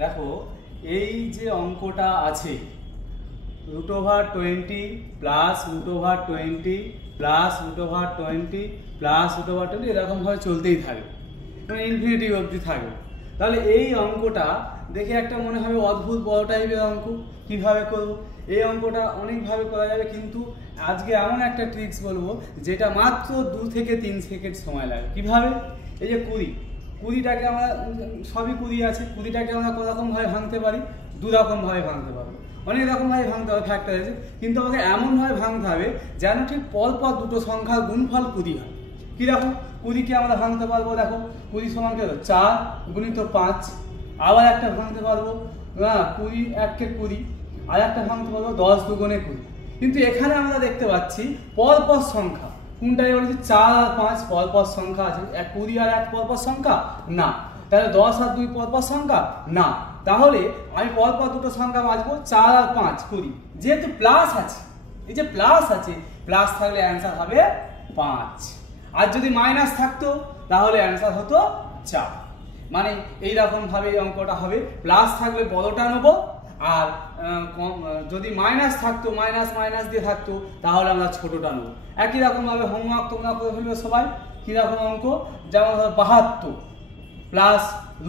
দেখো এই যে অঙ্কটা আছে √20 প্লাস √20 প্লাস √20 প্লাস √20 এরকম ভাবে চলতেই থাকবে, মানে ইনফিনিটি অবধি থাকবে। তাহলে এই অঙ্কটা দেখে একটা মনে হবে অদ্ভুত বড় টাইপের অঙ্ক, কিভাবে করব? এই অঙ্কটা অনেকভাবে করা যাবে, কিন্তু আজকে এমন একটা ট্রিক্স বলবো যেটা মাত্র 2 থেকে 3 সেকেন্ড সময় লাগে। কিভাবে? এই যে 20টাকে আমরা সবই 20 আছে, 20টাকে আমরা কতরকমভাবে ভাঙতে পারি? 2 রকমভাবে ভাঙতে পারবো, অনেক রকমভাবে ভাঙতে হবে ফ্যাক্টরাইজে, কিন্তু আমাকে এমনভাবে ভাঙতে হবে যেন ঠিক পরপর দুটো সংখ্যার গুণফল 20 হয়। কীরকম? 20কে আমরা ভাঙতে পারবো, দেখো 20 সমান কত? 4 গুণিত 5। আবার একটা ভাঙতে পারবো, না 20 1 × 20, আর একটা ভাঙতে পারবো 10 × 2 = 20। কিন্তু এখানে আমরা দেখতে পাচ্ছি পরপর সংখ্যা কোনটাই বলেছি? 4 আর 5 পরপর সংখ্যা আছে। 20 আর 1 পরপর সংখ্যা না, তাহলে 10 আর 2 পরপর সংখ্যা না। তাহলে আমি পরপর দুটো সংখ্যা বাঁচবো, 4 আর 5 20। যেহেতু প্লাস আছে, এই যে প্লাস আছে, প্লাস থাকলে অ্যান্সার হবে 5। আর যদি মাইনাস থাকতো তাহলে অ্যান্সার হতো 4। মানে এইরকম ভাবে এই অঙ্কটা হবে, প্লাস থাকলে বড়টা নেবো, আর যদি মাইনাস থাকতো, মাইনাস দিয়ে থাকতো, তাহলে আমরা ছোটটা নেবো। একই রকম ভাবে হোমওয়ার্ক তোমরা করে ফেলবে সবাই। কিরকম অঙ্ক? যেমন 72 প্লাস √।